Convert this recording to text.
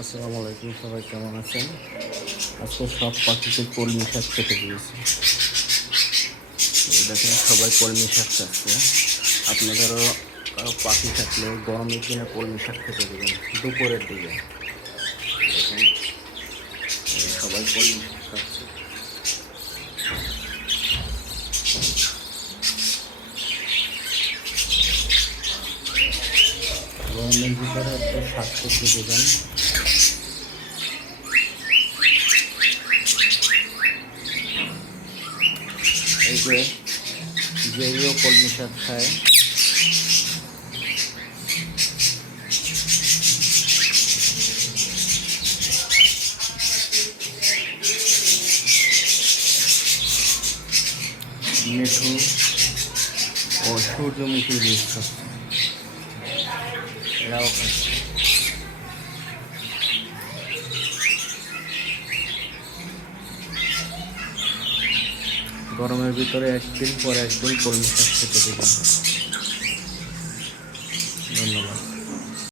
আসসালামু আলাইকুম, সবাই কেমন আছেন? আজকে সব পাখিকে কলমি শাক খেতে দিয়েছি। দেখেন সবাই কলমি শাক খাচ্ছে। আপনাদেরও কারো পাখি থাকলে গরমের দিনে কলমি শাক খেতে দেবেন দুপুরের দিকে। দেখেন সবাই কলমি শাক খাচ্ছে। গরমের ভিতরে একটু শাক সবজি দেবেন। এই যে যেইও কলমি শাক খায় মিঠু ও সূর্যমুখী বীজ খাচ্ছে, এরাও খাচ্ছে। গরমের ভিতরে একদিন পর একদিন কলমি শাক খেতে দেবেন। ধন্যবাদ।